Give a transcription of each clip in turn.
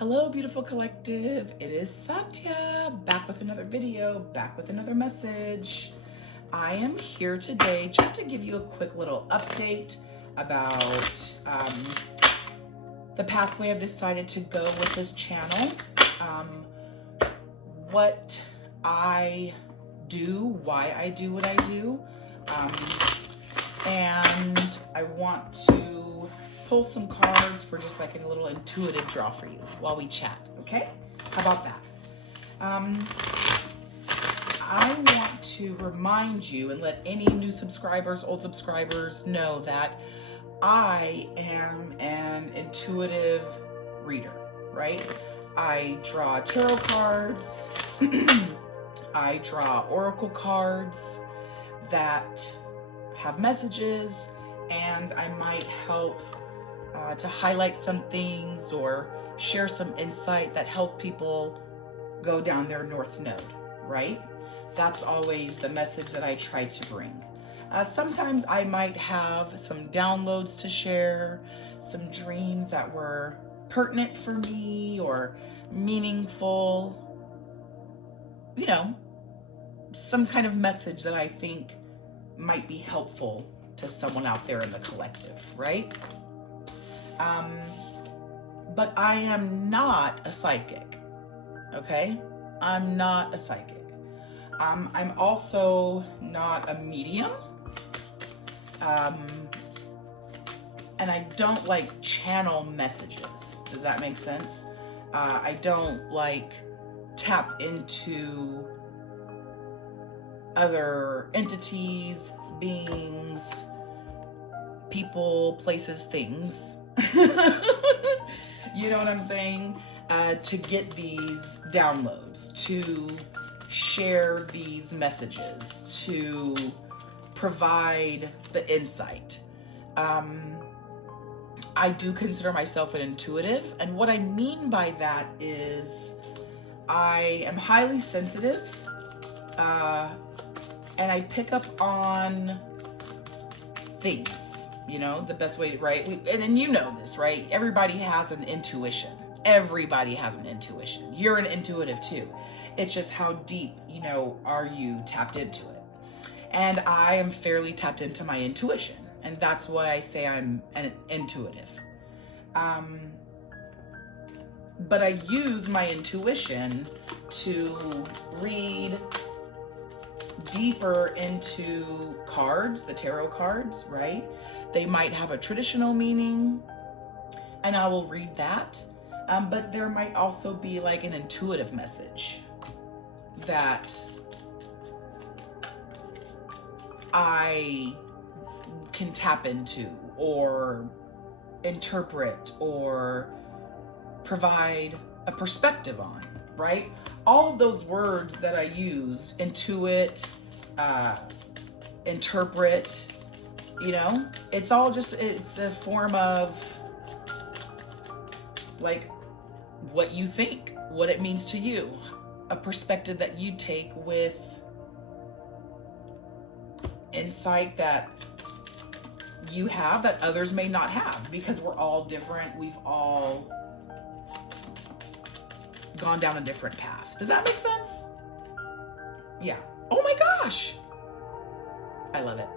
Hello, beautiful collective. It is Satya, back with another video, back with another message. I am here today just to give you a quick little update about the pathway I've decided to go with this channel, what I do, why I do what I do, and I want to pull some cards for just like a little intuitive draw for you while we chat, okay? How about that? I want to remind you and let any new subscribers, old subscribers know that I am an intuitive reader, right? I draw tarot cards, I draw oracle cards that have messages, and I might help to highlight some things or share some insight that helps people go down their north node, right? That's always the message that I try to bring. Sometimes I might have some downloads to share, some dreams that were pertinent for me or meaningful, you know, some kind of message that I think might be helpful to someone out there in the collective, right? But I am not a psychic, okay? I'm not a psychic. I'm also not a medium. And I don't like channel messages. Does that make sense? I don't like tap into other entities, beings, people, places, things. You know what I'm saying? To get these downloads, to share these messages, to provide the insight. I do consider myself an intuitive, and what I mean by that is I am highly sensitive, and I pick up on things. You know, the best way, right? And you know this, right? Everybody has an intuition. Everybody has an intuition. You're an intuitive too. It's just how deep, you know, are you tapped into it? And I am fairly tapped into my intuition. And that's why I say I'm an intuitive. But I use my intuition to read deeper into cards, the tarot cards, right? They might have a traditional meaning, and I will read that. But there might also be like an intuitive message that I can tap into or interpret or provide a perspective on, right? All of those words that I used, intuit, interpret, you know, it's all just, it's a form of like what you think, what it means to you, a perspective that you take with insight that you have that others may not have, because we're all different. We've all gone down a different path. Does that make sense? Yeah. Oh my gosh. I love it.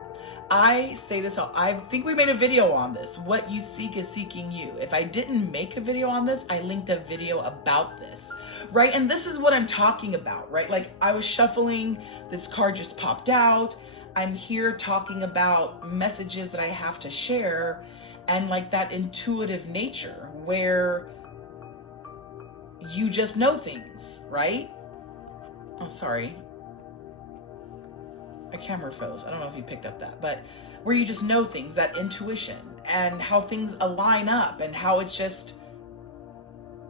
I say this, I think we made a video on this. What you seek is seeking you. If I didn't make a video on this, I linked a video about this, right? And this is what I'm talking about, right? Like I was shuffling, this card just popped out. I'm here talking about messages that I have to share and like that intuitive nature where you just know things, right? Oh, sorry. My camera froze. I don't know if you picked up that, but where you just know things, that intuition and how things align up and how it's just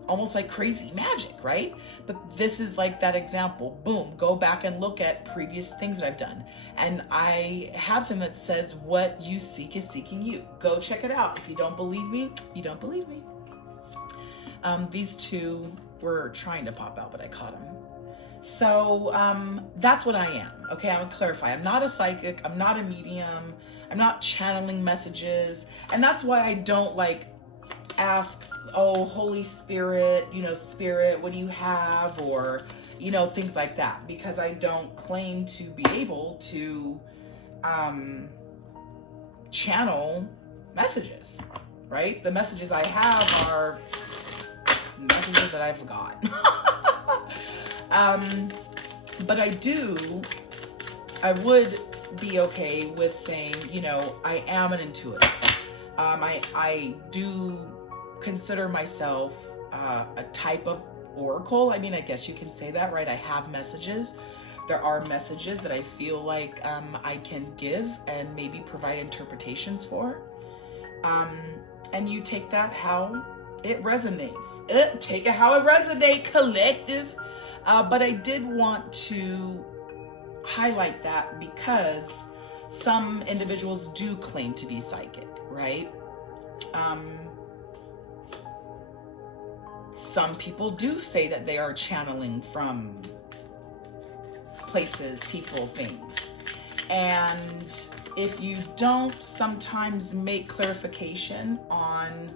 almost like crazy magic, right? But this is like that example. Boom, go back and look at previous things that I've done. And I have something that says what you seek is seeking you. Go check it out. If you don't believe me, you don't believe me. These two were trying to pop out, but I caught them. So that's what I am, okay? I would clarify. I'm not a psychic. I'm not a medium. I'm not channeling messages. And that's why I don't like ask, oh, Holy Spirit, Spirit, what do you have? Or, things like that, because I don't claim to be able to channel messages, right? The messages I have are messages that I've got. But I would be okay with saying, I am an intuitive. I do consider myself a type of oracle. I mean, I guess you can say that, right? I have messages. There are messages that I feel like I can give and maybe provide interpretations for. And you take that how it resonates. Take it how it resonates, collective. But I did want to highlight that because some individuals do claim to be psychic, right? Some people do say that they are channeling from places, people, things. And if you don't sometimes make clarification on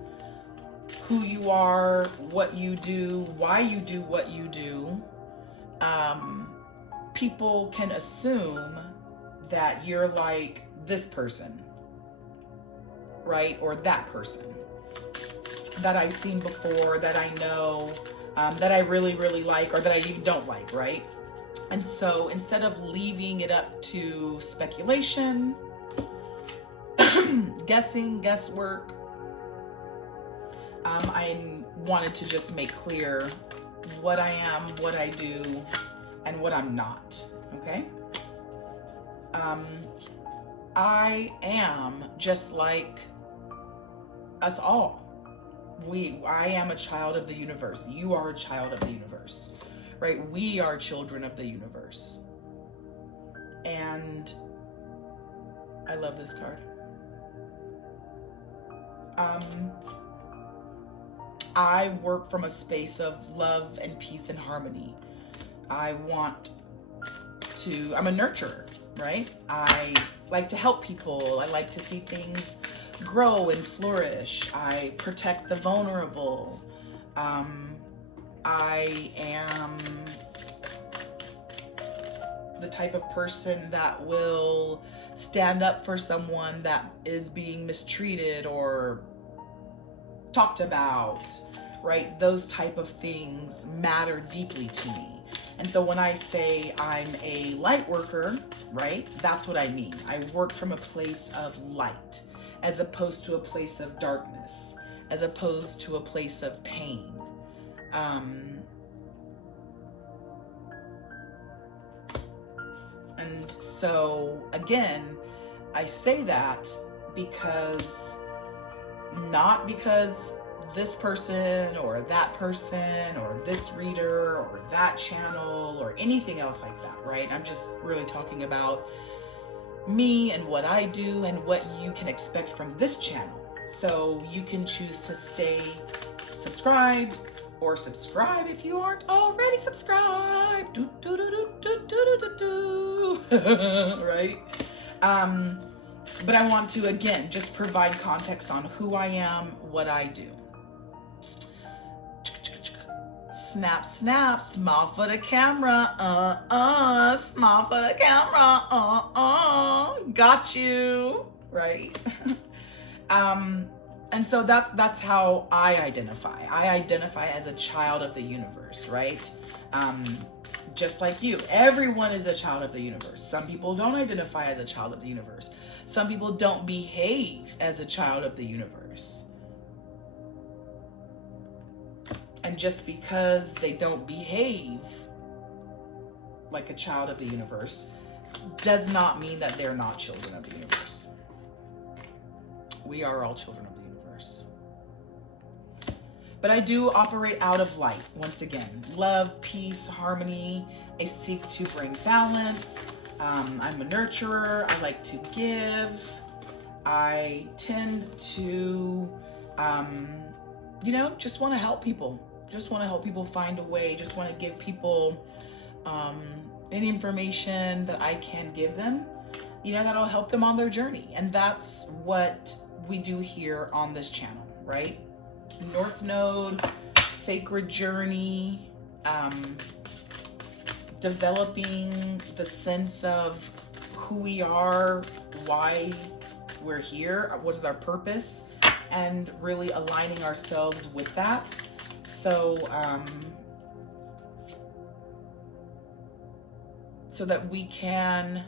who you are, what you do, why you do what you do, people can assume that you're like this person, right? Or that person that I've seen before, that I know, that I really, really like, or that I even don't like, right? And so instead of leaving it up to speculation, guesswork, I wanted to just make clear what I am, what I do, and what I'm not, okay? I am just like us all. I am a child of the universe. You are a child of the universe, right? We are children of the universe. And I love this card. I work from a space of love and peace and harmony. I'm a nurturer, right? I like to help people. I like to see things grow and flourish. I protect the vulnerable. I am the type of person that will stand up for someone that is being mistreated or talked about, right? Those type of things matter deeply to me. And so when I say I'm a light worker, right, that's what I mean. I work from a place of light, as opposed to a place of darkness, as opposed to a place of pain. And so again, I say that not because this person or that person or this reader or that channel or anything else like that, right? I'm just really talking about me and what I do and what you can expect from this channel. So you can choose to stay subscribed or subscribe if you aren't already subscribed. Right? But I want to, again, just provide context on who I am, what I do. Snap, snap, smile for the camera, smile for the camera, got you, right? And so that's how I identify. I identify as a child of the universe, right? Just like you, everyone is a child of the universe. Some people don't identify as a child of the universe. Some people don't behave as a child of the universe. And just because they don't behave like a child of the universe does not mean that they're not children of the universe. We are all children of the universe. But I do operate out of light, once again. Love, peace, harmony. I seek to bring balance. I'm a nurturer. I like to give. I tend to, just want to help people. Just want to help people find a way. Just want to give people any information that I can give them, that'll help them on their journey. And that's what we do here on this channel, right? North Node, sacred journey, developing the sense of who we are, why we're here, what is our purpose, and really aligning ourselves with that. So, so that we can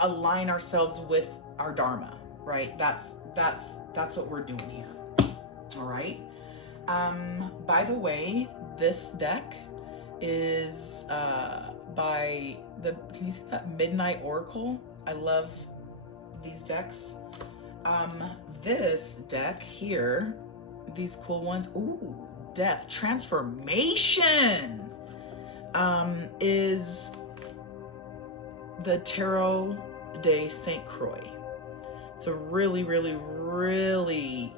align ourselves with our Dharma, right? That's what we're doing here. All right. By the way, this deck is by the, can you see that? Midnight Oracle. I love these decks. This deck here, these cool ones. Ooh, Death Transformation, is the Tarot de Saint Croix. It's a really, really, really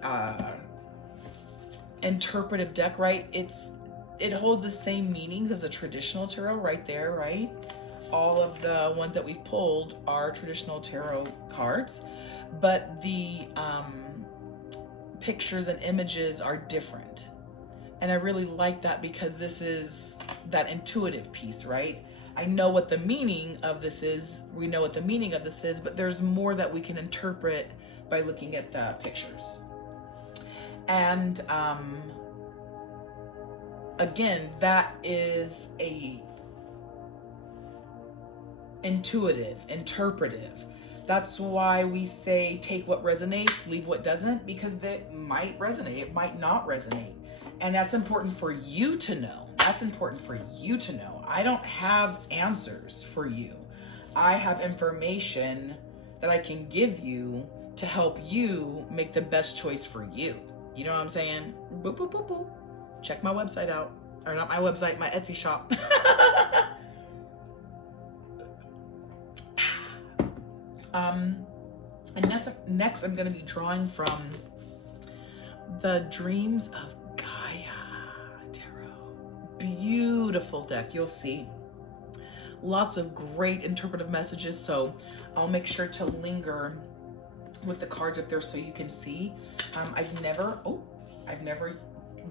interpretive deck, right? It holds the same meanings as a traditional tarot right there, right? All of the ones that we've pulled are traditional tarot cards, but the pictures and images are different. And I really like that because this is that intuitive piece, right? I know what the meaning of this is. We know what the meaning of this is, but there's more that we can interpret by looking at the pictures. And again, that is a intuitive, interpretive. That's why we say take what resonates, leave what doesn't, because that might resonate, it might not resonate. And that's important for you to know. That's important for you to know. I don't have answers for you. I have information that I can give you to help you make the best choice for you. You know what I'm saying? Boop, boop, boop, boop. Check my website out. Or not my website, my Etsy shop. And next I'm going to be drawing from the Dreams of Gaia Tarot. Beautiful deck. You'll see lots of great interpretive messages. So I'll make sure to linger with the cards up there so you can see.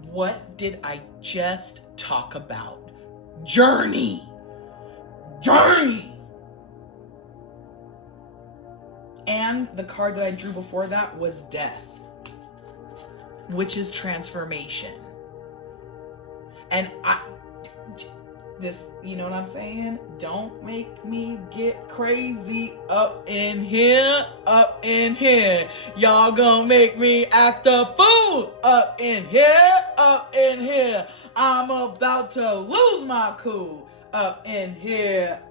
What did I just talk about? Journey. And the card that I drew before that was Death, which is transformation. And you know what I'm saying? Don't make me get crazy up in here. Y'all gonna make me act a fool up in here. I'm about to lose my cool up in here.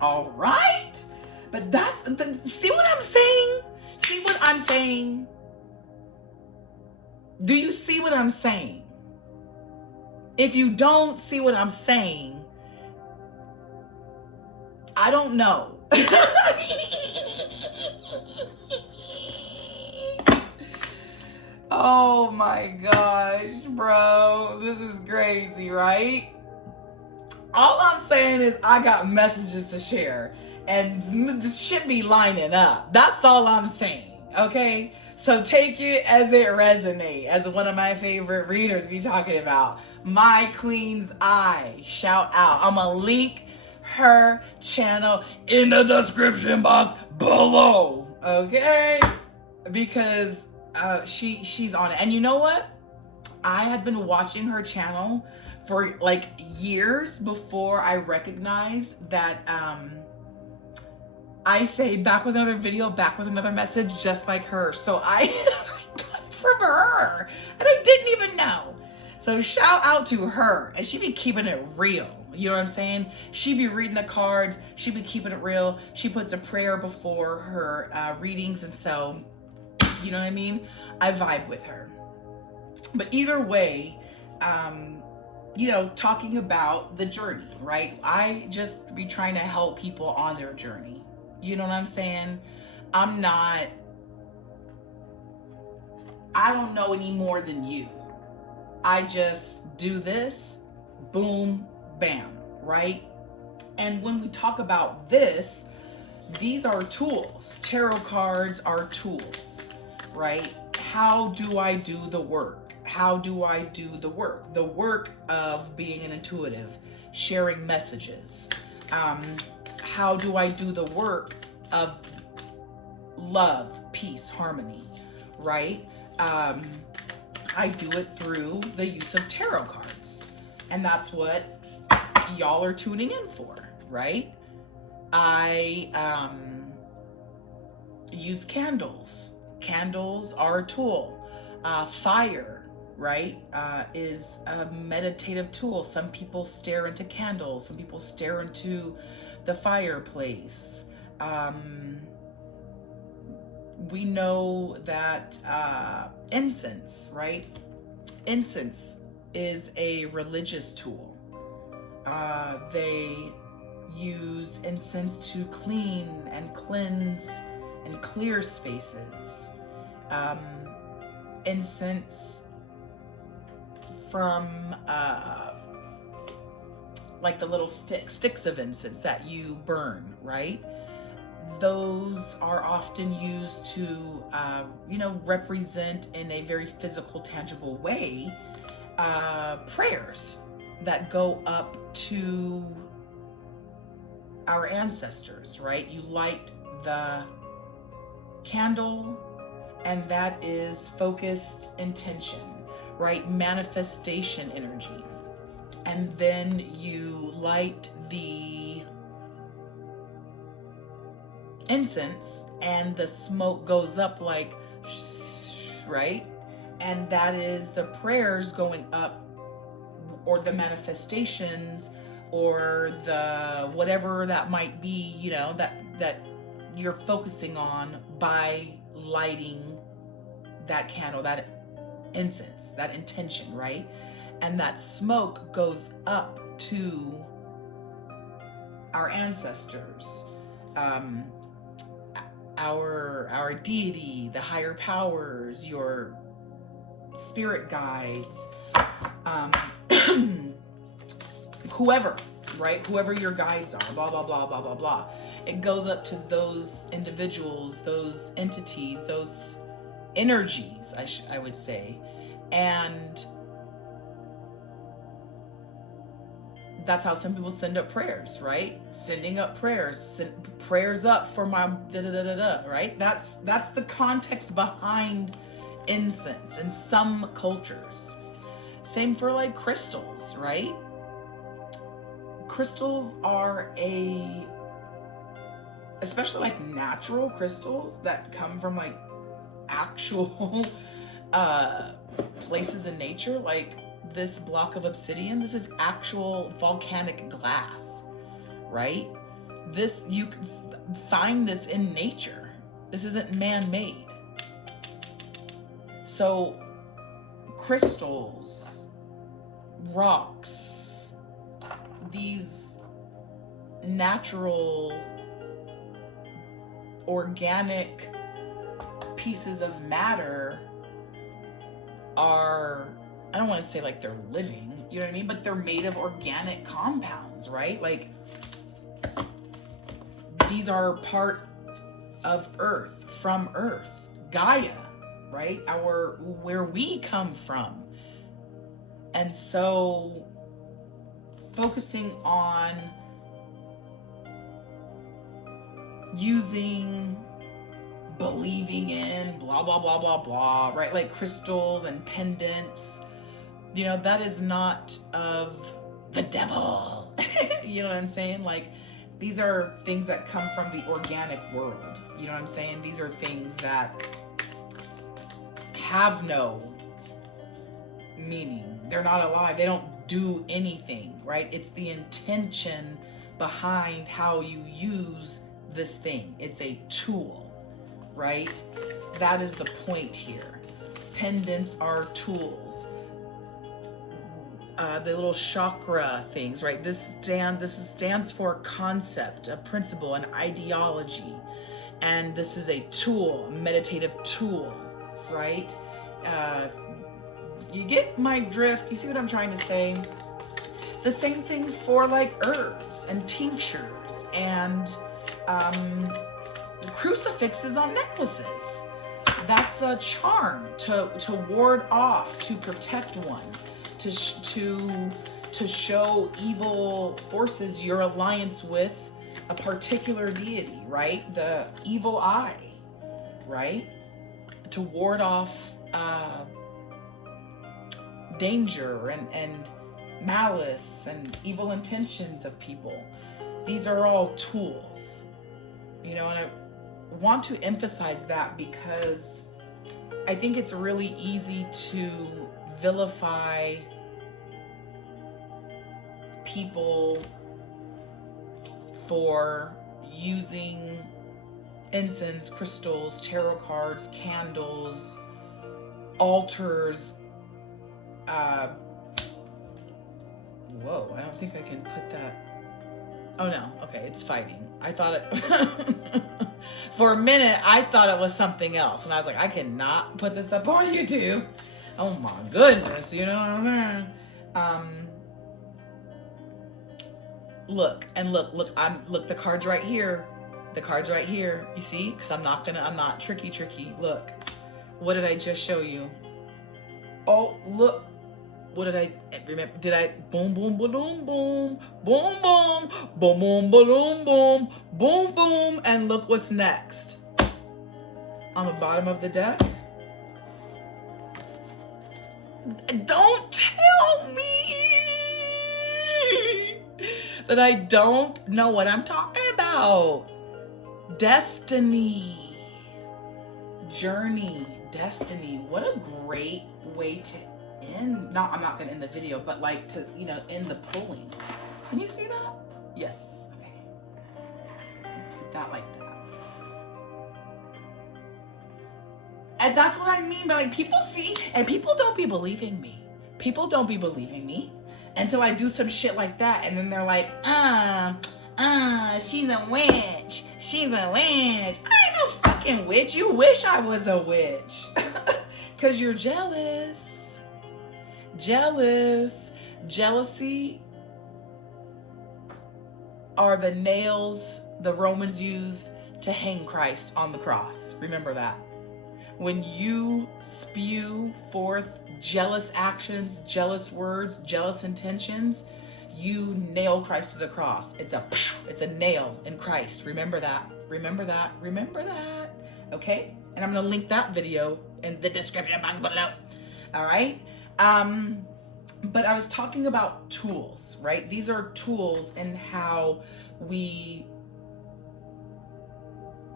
All right, but see what I'm saying? See what I'm saying? Do you see what I'm saying? If you don't see what I'm saying, I don't know. Oh my gosh, bro. This is crazy, right? All I'm saying is I got messages to share and this should be lining up. That's all I'm saying, okay? So take it as it resonates, as one of my favorite readers be talking about. My Queen's Eye, shout out. I'm gonna link her channel in the description box below, okay? Because she's on it. And you know what? I had been watching her channel for like years before I recognized that I say back with another video, back with another message, just like her. So I got it from her and I didn't even know. So shout out to her, and she be keeping it real. You know what I'm saying? She be reading the cards, she be keeping it real. She puts a prayer before her readings, and so, you know what I mean? I vibe with her. But either way, you know, talking about the journey, right? I just be trying to help people on their journey. You know what I'm saying? I don't know any more than you. I just do this, boom, bam, right? And when we talk about this, these are tools. Tarot cards are tools, right? How do I do the work? How do I do the work? The work of being an intuitive, sharing messages. How do I do the work of love, peace, harmony, right? I do it through the use of tarot cards. And that's what y'all are tuning in for, right? I use candles. Candles are a tool. Fire, right, is a meditative tool. Some people stare into candles. Some people stare into the fireplace. We know that incense, right? Incense is a religious tool. They use incense to clean and cleanse and clear spaces. Incense from like the little sticks of incense that you burn, right? Those are often used to, represent in a very physical, tangible way, prayers that go up to our ancestors, right? You light the candle, and that is focused intention, right? Manifestation energy. And then you light the incense, and the smoke goes up like, right? And that is the prayers going up, or the manifestations, or the whatever that might be, that you're focusing on by lighting that candle, that incense, that intention, right? And that smoke goes up to our ancestors, our deity, the higher powers, your spirit guides, whoever, right? Whoever your guides are, blah, blah, blah, blah, blah, blah. It goes up to those individuals, those entities, those energies, I would say. And that's how some people send up prayers, right? Sending up prayers, prayers up for my da-da-da-da-da, right? That's the context behind incense in some cultures. Same for like crystals, right? Crystals are especially like natural crystals that come from like actual places in nature, like this block of obsidian. This is actual volcanic glass, right? This, you can find this in nature. This isn't man-made. So crystals, rocks, these natural organic pieces of matter are, I don't want to say like they're living, you know what I mean? But they're made of organic compounds, right? Like these are part of Earth, from Earth, Gaia, right? Where we come from. And so focusing on using, believing in, blah, blah, blah, blah, blah, right? Like crystals and pendants, that is not of the devil. You know what I'm saying? Like, these are things that come from the organic world. You know what I'm saying? These are things that have no meaning. They're not alive. They don't do anything, right? It's the intention behind how you use this thing. It's a tool, right? That is the point here. Pendants are tools. The little chakra things, right? This stands for a concept, a principle, an ideology. And this is a tool, a meditative tool, right? You get my drift? You see what I'm trying to say? The same thing for like herbs and tinctures and crucifixes on necklaces. That's a charm to ward off, to protect one, to show evil forces your alliance with a particular deity, right? The evil eye, right? To ward off danger and malice and evil intentions of people. These are all tools, you know, and I want to emphasize that because I think it's really easy to vilify people for using incense, crystals, tarot cards, candles, altars. Whoa, I don't think I can put that. Oh no, okay, it's fighting. I thought it, for a minute, I thought it was something else. And I was like, I cannot put this up on YouTube. Oh my goodness, you know what I'm saying? Look, the card's right here. The card's right here. You see? Because I'm not tricky. Look, what did I just show you? Oh, look. What did I remember? Did I boom, boom, boom, boom, boom, boom, boom, boom, boom, boom, boom, boom, boom, and look what's next. On the bottom of the deck. Don't tell me that I don't know what I'm talking about. Destiny. Journey. Destiny. What a great way to end. No, I'm not going to end the video, but like to, you know, end the pulling. Can you see that? Yes. Okay. Put that like that. And that's what I mean by like people see, and people don't be believing me. People don't be believing me until I do some shit like that. And then they're like, she's a witch. She's a witch. I ain't no fucking witch. You wish I was a witch. Because you're jealous. Jealousy are the nails the Romans used to hang Christ on the cross. Remember that. When you spew forth jealous actions, jealous words, jealous intentions, you nail Christ to the cross. It's a nail in Christ. Remember that. Okay? And I'm going to link that video in the description box below. All right? But I was talking about tools, right? These are tools in how we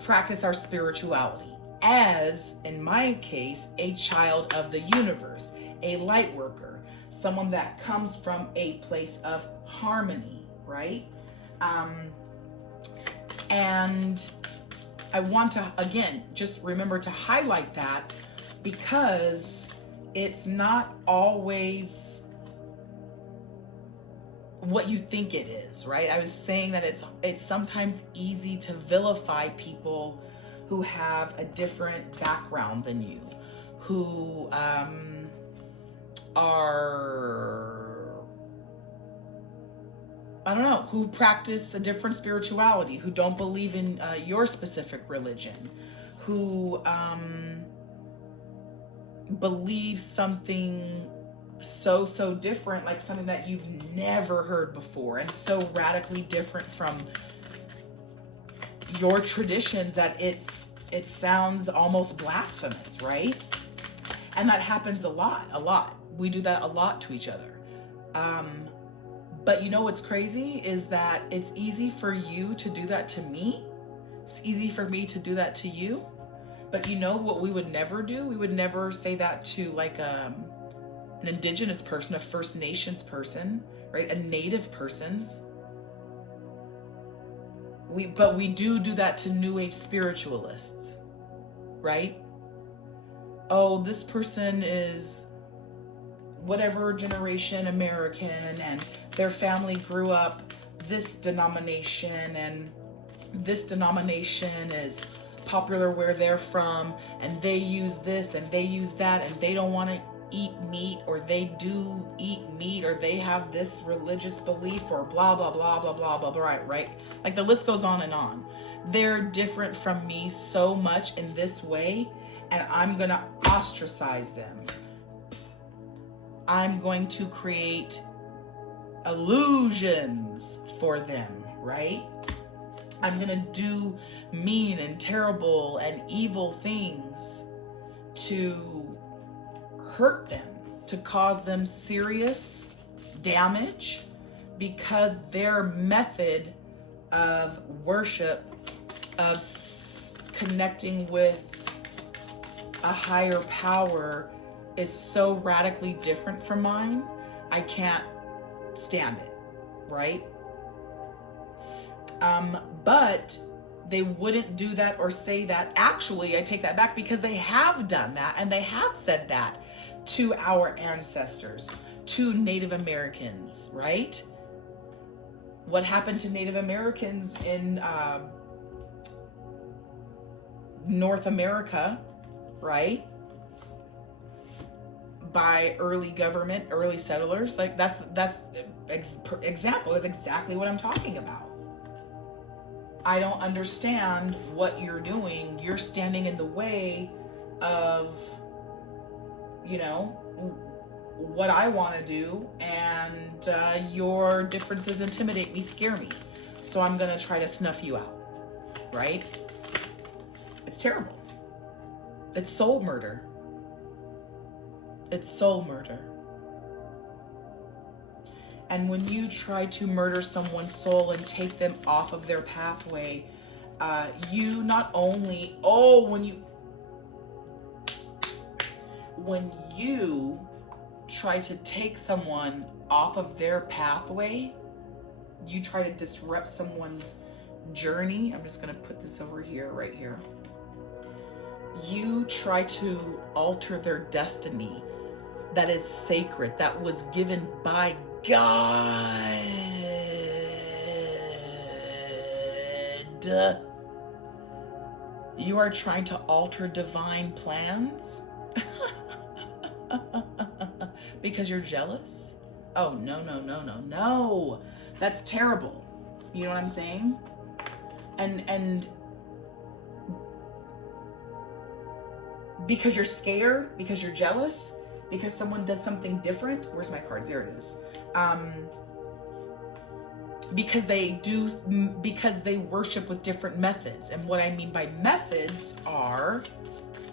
practice our spirituality as, in my case, a child of the universe, a light worker, someone that comes from a place of harmony, right? And I want to, again, just remember to highlight that because it's not always what you think it is, right? I was saying that it's sometimes easy to vilify people who have a different background than you, who are, I don't know, who practice a different spirituality, who don't believe in your specific religion, who believe something so different, like something that you've never heard before, and so radically different from your traditions that it sounds almost blasphemous, right? And that happens a lot. We do that a lot to each other. But you know what's crazy is that it's easy for you to do that to me. It's easy for me to do that to you. But you know what we would never do? We would never say that to like an indigenous person, a First Nations person, right? A native person's. But we do that to New Age spiritualists, right? Oh, this person is whatever generation American and their family grew up this denomination and this denomination is popular where they're from and they use this and they use that and they don't want to eat meat, or they do eat meat, or they have this religious belief, or blah, blah, blah, blah, blah, blah, blah, right? Like the list goes on and on. They're different from me so much in this way, and I'm going to ostracize them. I'm going to create illusions for them, right? I'm going to do mean and terrible and evil things to hurt them, to cause them serious damage, because their method of worship, of connecting with a higher power, is so radically different from mine. I can't stand it, right? But they wouldn't do that or say that. Actually, I take that back, because they have done that, and they have said that to our ancestors, to Native Americans, right? What happened to Native Americans in North America, right? By early government, early settlers, like that's example. That's exactly what I'm talking about. I don't understand what you're doing. You're standing in the way of, you know, what I want to do, and your differences intimidate me, scare me. So I'm going to try to snuff you out, right? It's terrible. It's soul murder. It's soul murder. And when you try to murder someone's soul and take them off of their pathway, you not only, when you try to take someone off of their pathway, you try to disrupt someone's journey. I'm just going to put this over here, right here. You try to alter their destiny that is sacred, that was given by God. You are trying to alter divine plans because you're jealous? Oh, no. That's terrible. You know what I'm saying? And because you're scared, because you're jealous, because someone does something different. Where's my cards? There it is. Because they worship with different methods. And what I mean by methods are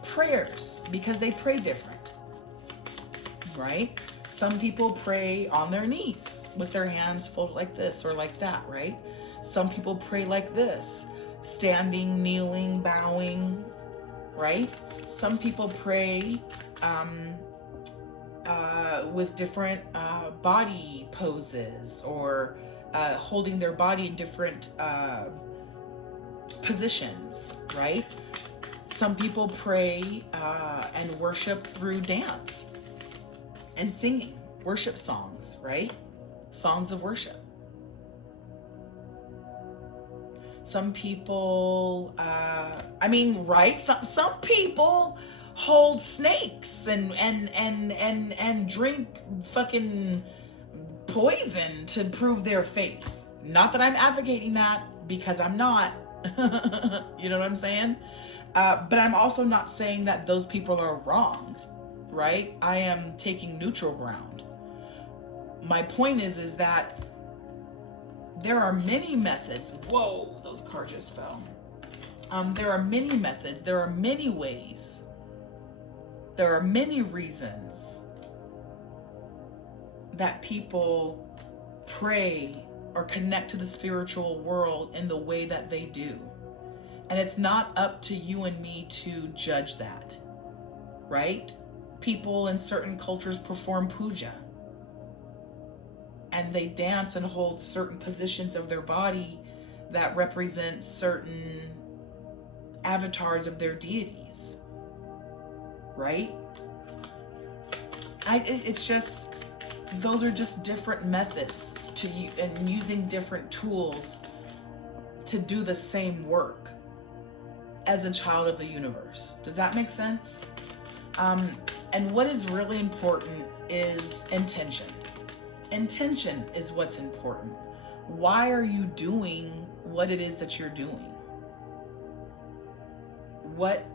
prayers, because they pray different, right? Some people pray on their knees with their hands folded like this or like that, right? Some people pray like this, standing, kneeling, bowing, right? Some people pray with different body poses, or holding their body in different positions, right? Some people pray and worship through dance and singing worship songs, right? Songs of worship. Some people, right? Some people hold snakes and drink fucking poison to prove their faith. Not that I'm advocating that, because I'm not. You know what I'm saying? But I'm also not saying that those people are wrong, right? I am taking neutral ground. My point is that there are many methods. Whoa, those cards just fell. There are many methods. There are many ways. There are many reasons that people pray or connect to the spiritual world in the way that they do. And it's not up to you and me to judge that, right? People in certain cultures perform puja, and they dance and hold certain positions of their body that represent certain avatars of their deities, right? It's just, those are just different methods to you, and using different tools to do the same work as a child of the universe. Does that make sense? And what is really important is intention. Intention is what's important. Why are you doing what it is that you're doing? What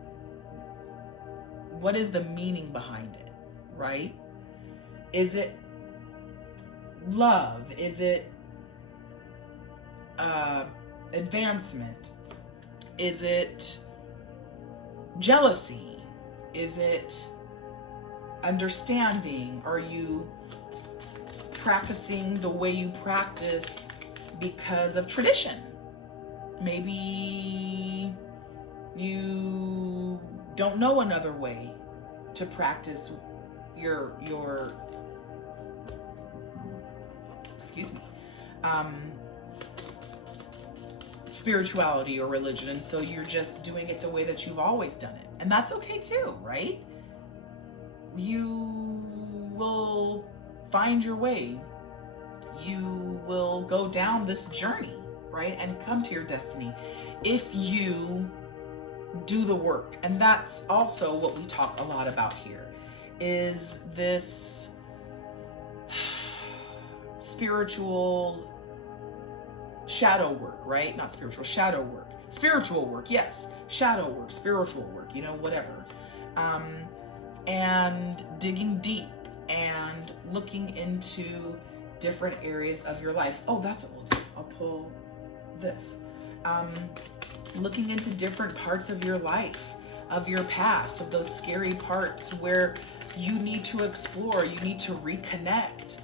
is the meaning behind it, right? Is it love? Is it advancement? Is it jealousy? Is it understanding? Are you practicing the way you practice because of tradition? Maybe you don't know another way to practice your excuse me, spirituality or religion, and so you're just doing it the way that you've always done it. And that's okay too, right? You will find your way. You will go down this journey, right? And come to your destiny if you do the work. And that's also what we talk a lot about here, is this spiritual shadow work, right? Not spiritual, shadow work. Spiritual work, yes. Shadow work, spiritual work, whatever. And digging deep and looking into different areas of your life. Oh, that's old. I'll pull this. Looking into different parts of your life, of your past, of those scary parts where you need to explore, you need to reconnect.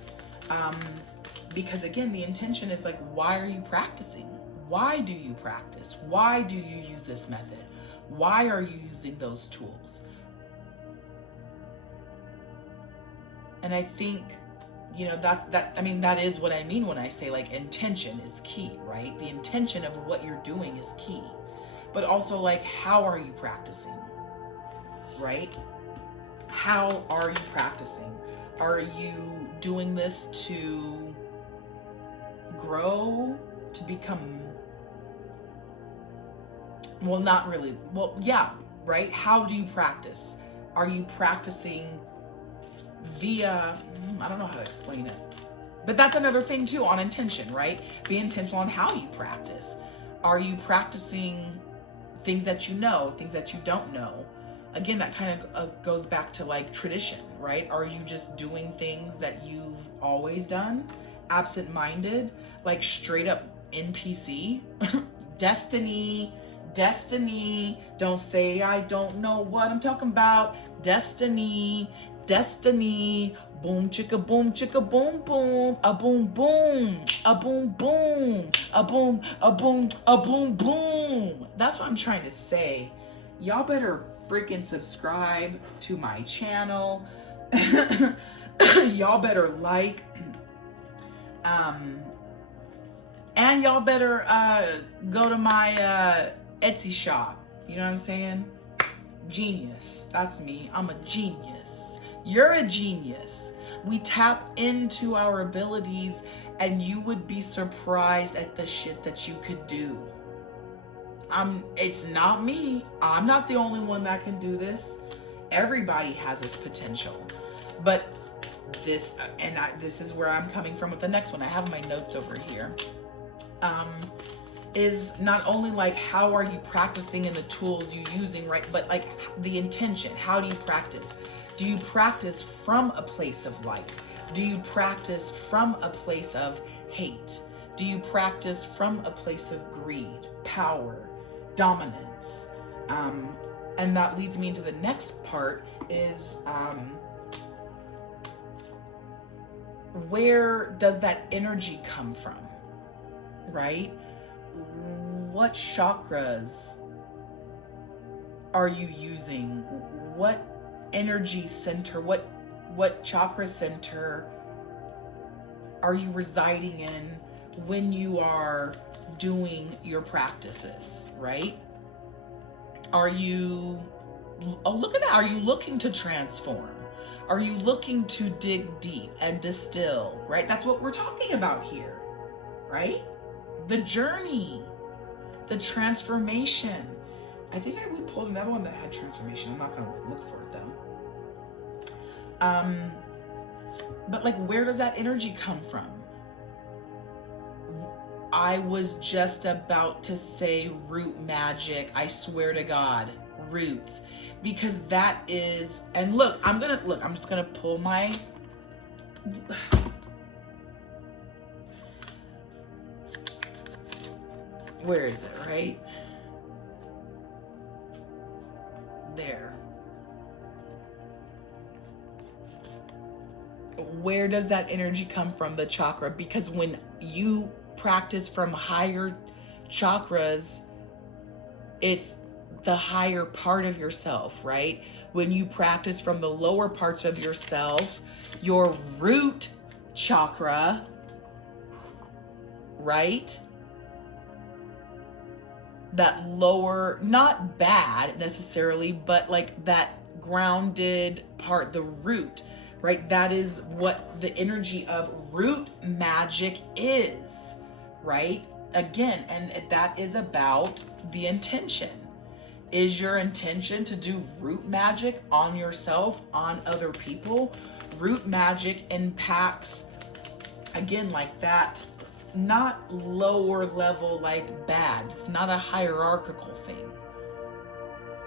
Because again, the intention is like, why are you practicing? Why do you practice? Why do you use this method? Why are you using those tools? And I think, that is what I mean when I say like intention is key, right? The intention of what you're doing is key. But also like, how are you practicing, right? How are you practicing? Are you doing this to grow, to become, well, not really, well, yeah, right? How do you practice? Are you practicing via, I don't know how to explain it, but that's another thing too, on intention, right? Be intentional on how you practice. Are you practicing things that you know, things that you don't know? Again, that kind of goes back to like tradition, right? Are you just doing things that you've always done, absent-minded, like straight up NPC? Destiny, don't say I don't know what I'm talking about. Destiny, boom chicka boom boom, a boom boom, a boom boom, a boom, a boom, a boom boom. That's what I'm trying to say. Y'all better freaking subscribe to my channel. Y'all better like, and y'all better go to my Etsy shop. You know what I'm saying? Genius. That's me. I'm a genius. You're a genius. We tap into our abilities, and you would be surprised at the shit that you could do. It's not me. I'm not the only one that can do this. Everybody has this potential. But this is where I'm coming from with the next one. I have my notes over here. Is not only like, how are you practicing in the tools you're using, right? But like the intention, how do you practice? Do you practice from a place of light? Do you practice from a place of hate? Do you practice from a place of greed, power, dominance? And that leads me into the next part is, where does that energy come from, right? What chakras are you using? What energy center, what chakra center are you residing in when you are doing your practices, right? Are you, oh, look at that. Are you looking to transform? Are you looking to dig deep and distill, right? That's what we're talking about here, right? The journey, the transformation. I think we pulled another one that had transformation. I'm not going to look for it though. But like, where does that energy come from? I was just about to say root magic. I swear to God, roots. Because that is, and look, I'm just gonna pull my, where is it, right? There. Where does that energy come from? The chakra. Because when you practice from higher chakras, it's the higher part of yourself, right? When you practice from the lower parts of yourself, your root chakra, right? That lower, not bad necessarily, but like that grounded part, the root, right? That is what the energy of root magic is, right? Again, and that is about the intention. Is your intention to do root magic on yourself, on other people? Root magic impacts, again, like that, not lower level like bad. It's not a hierarchical thing.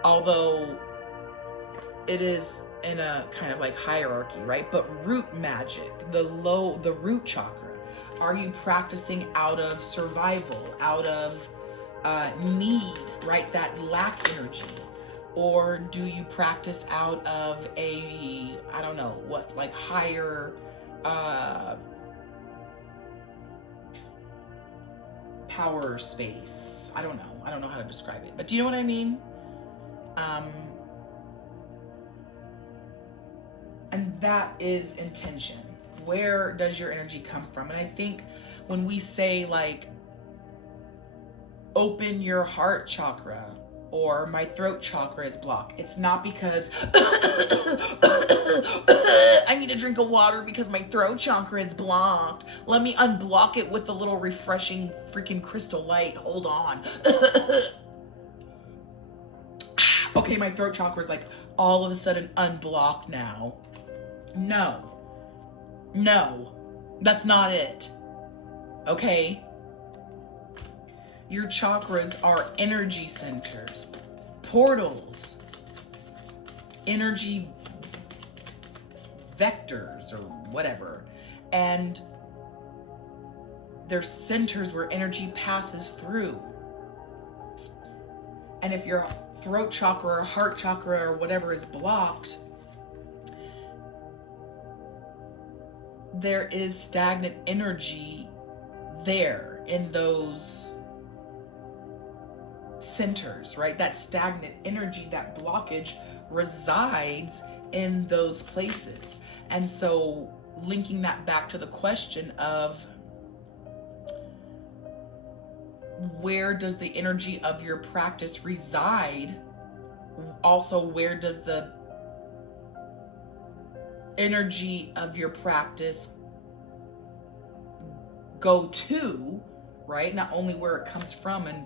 Although it is in a kind of like hierarchy, right? But root magic, the root chakra, are you practicing out of survival, out of need, right? That lack energy? Or do you practice out of a, I don't know, what, like higher power space? I don't know how to describe it, but do you know what I mean? And that is intention. Where does your energy come from? And I think when we say like, open your heart chakra, or my throat chakra is blocked, it's not because I need a drink of water because my throat chakra is blocked. Let me unblock it with a little refreshing freaking crystal light. Hold on. Okay, my throat chakra is like all of a sudden unblocked now. No, that's not it. Okay? Your chakras are energy centers, portals, energy vectors, or whatever. And they're centers where energy passes through. And if your throat chakra or heart chakra or whatever is blocked, there is stagnant energy there in those centers, right? That stagnant energy, that blockage resides in those places. And so linking that back to the question of where does the energy of your practice reside? Also, where does the energy of your practice go to, right? Not only where it comes from and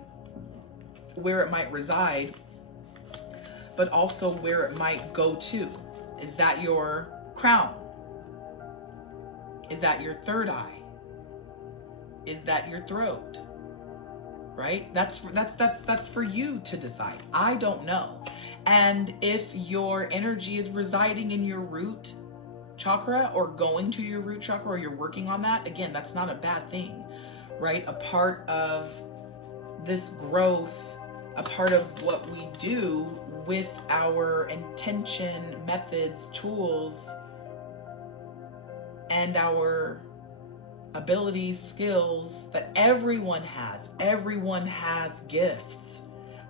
where it might reside, but also where it might go to. Is that your crown? Is that your third eye? Is that your throat? Right? That's for you to decide. I don't know. And if your energy is residing in your root chakra, or going to your root chakra, or you're working on that, again, that's not a bad thing, right? A part of this growth, a part of what we do with our intention, methods, tools, and our abilities, skills that everyone has. Everyone has gifts.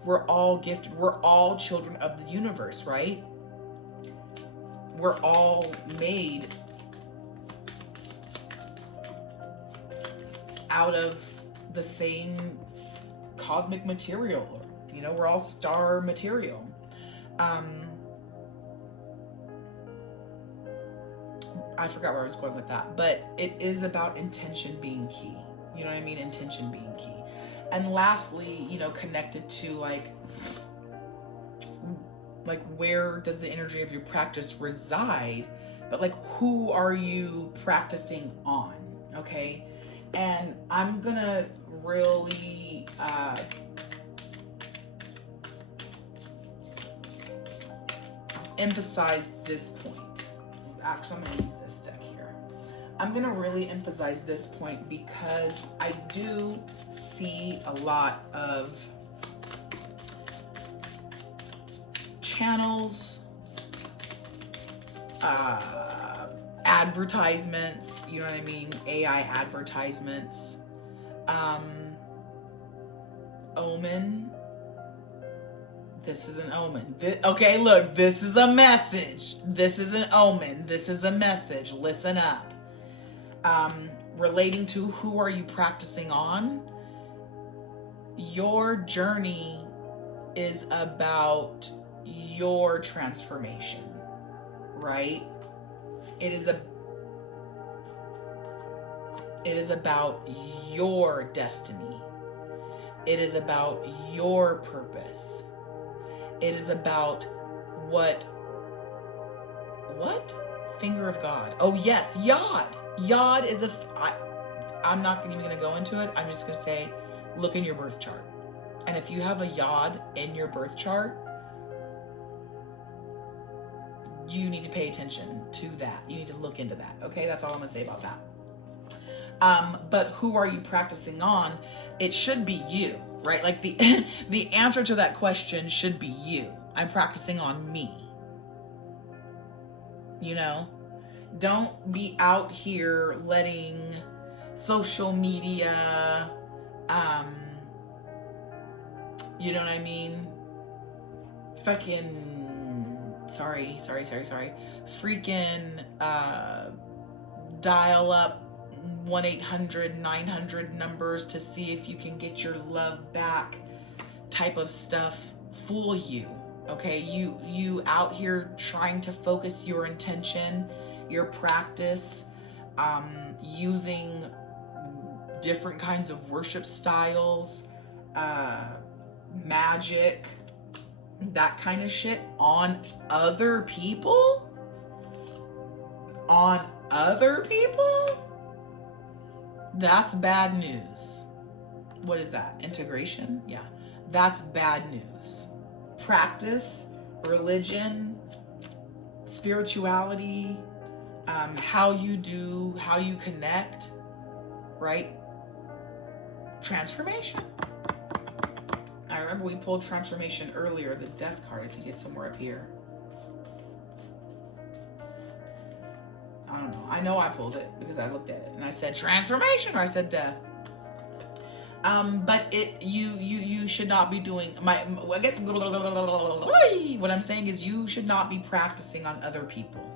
We're all gifted. We're all children of the universe, right? We're all made out of the same cosmic material. You know, we're all star material. I forgot where I was going with that, but it is about intention being key. You know what I mean? Intention being key. And lastly, you know, connected to like where does the energy of your practice reside? but like, who are you practicing on? Okay. And I'm gonna really emphasize this point. Actually, I'm gonna use this deck here. I'm gonna really emphasize this point because I do see a lot of channels, advertisements, you know what I mean? AI advertisements, omen. This is an omen. Okay, look, this is a message. This is an omen. This is a message. Listen up. Relating to who are you practicing on? Your journey is about your transformation, right? It is about your destiny. It is about your purpose. It is about what? Finger of God. Oh yes, Yod. Yod is I'm not even going to go into it. I'm just going to say, look in your birth chart. And if you have a Yod in your birth chart, you need to pay attention to that. You need to look into that. Okay, that's all I'm going to say about that. But who are you practicing on? It should be you, right? Like the answer to that question should be you. I'm practicing on me. You know, don't be out here letting social media, you know what I mean? Freaking dial up 1-800-900 numbers to see if you can get your love back type of stuff fool you. Okay, you out here trying to focus your intention, your practice, using different kinds of worship styles, magic, that kind of shit on other people? On other people? That's bad news. What is that? Integration? Yeah. That's bad news. Practice, religion, spirituality, how you connect, right? Transformation. I remember we pulled transformation earlier, the death card. I think it's somewhere up here. I don't know. I know I pulled it because I looked at it and I said transformation or I said death. But you should not be doing I guess what I'm saying is you should not be practicing on other people.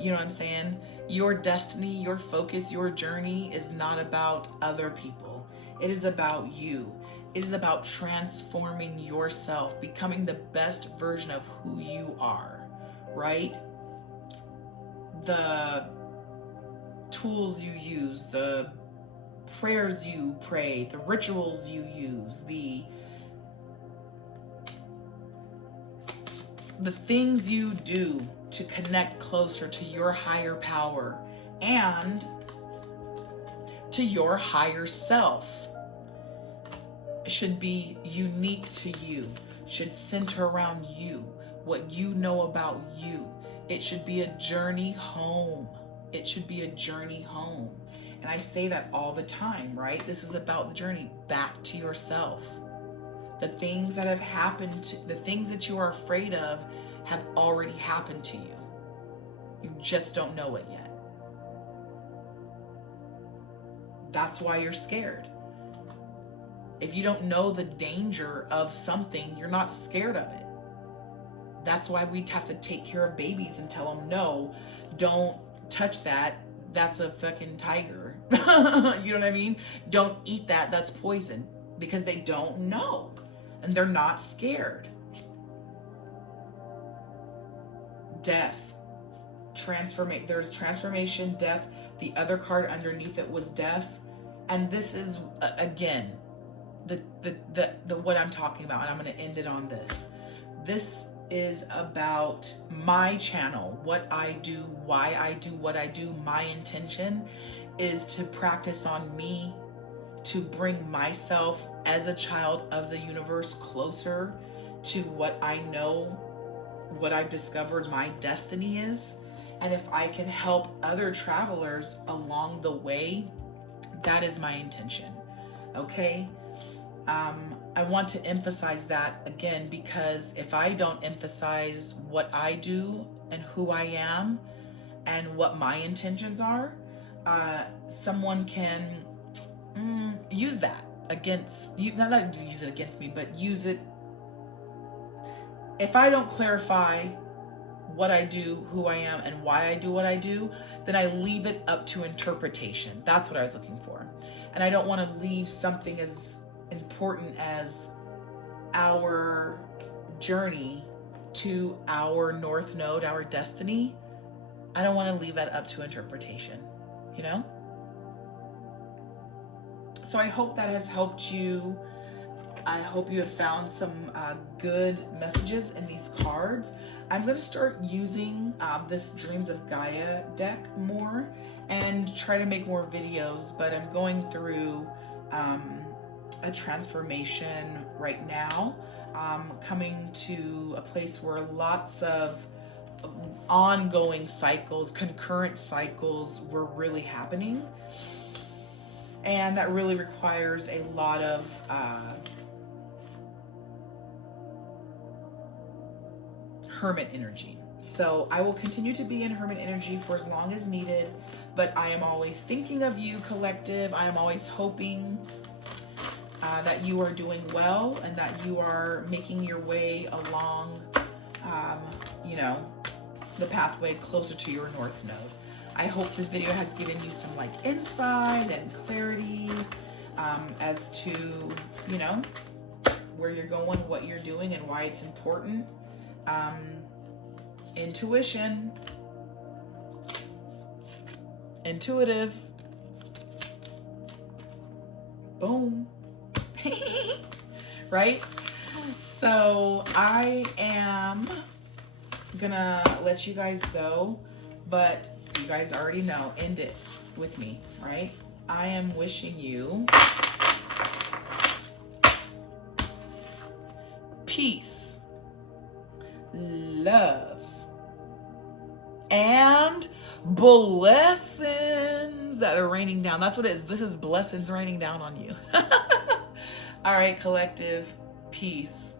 You know what I'm saying? Your destiny, your focus, your journey is not about other people. It is about you. It is about transforming yourself, becoming the best version of who you are, right? The tools you use, the prayers you pray, the rituals you use, the things you do to connect closer to your higher power and to your higher self should be unique to you, should center around you, what you know about you. It should be a journey home. It should be a journey home. And I say that all the time, right? This is about the journey back to yourself. The things that have happened, the things that you are afraid of have already happened to you. You just don't know it yet. That's why you're scared. If you don't know the danger of something, you're not scared of it. That's why we have to take care of babies and tell them, no, don't touch that. That's a fucking tiger. You know what I mean? Don't eat that. That's poison. Because they don't know. And they're not scared. Death. There's transformation, death. The other card underneath it was death. And this is, again, the what I'm talking about. And I'm going to end it on this. This is about my channel, what I do, why I do what I do. My intention is to practice on me, to bring myself as a child of the universe closer to what I know, what I've discovered my destiny is. And if I can help other travelers along the way, that is my intention. Okay? I want to emphasize that again, because if I don't emphasize what I do and who I am and what my intentions are, someone can use that against you. Not use it against me, but use it. If I don't clarify what I do, who I am, and why I do what I do, then I leave it up to interpretation. That's what I was looking for. And I don't want to leave something as important as our journey to our North Node, our destiny. I don't want to leave that up to interpretation, you know? So I hope that has helped you. I hope you have found some good messages in these cards. I'm going to start using this Dreams of Gaia deck more and try to make more videos, but I'm going through a transformation right now, coming to a place where lots of ongoing cycles, concurrent cycles were really happening. And that really requires a lot of hermit energy. So I will continue to be in hermit energy for as long as needed, but I am always thinking of you, collective. I am always hoping that you are doing well and that you are making your way along, you know, the pathway closer to your North Node. I hope this video has given you some like insight and clarity as to, you know, where you're going, what you're doing, and why it's important. Intuition, intuitive, boom. Right? So I am gonna let you guys go, but you guys already know, end it with me, right? I am wishing you peace, love, and blessings that are raining down. That's what it is. This is blessings raining down on you. All right, collective, peace.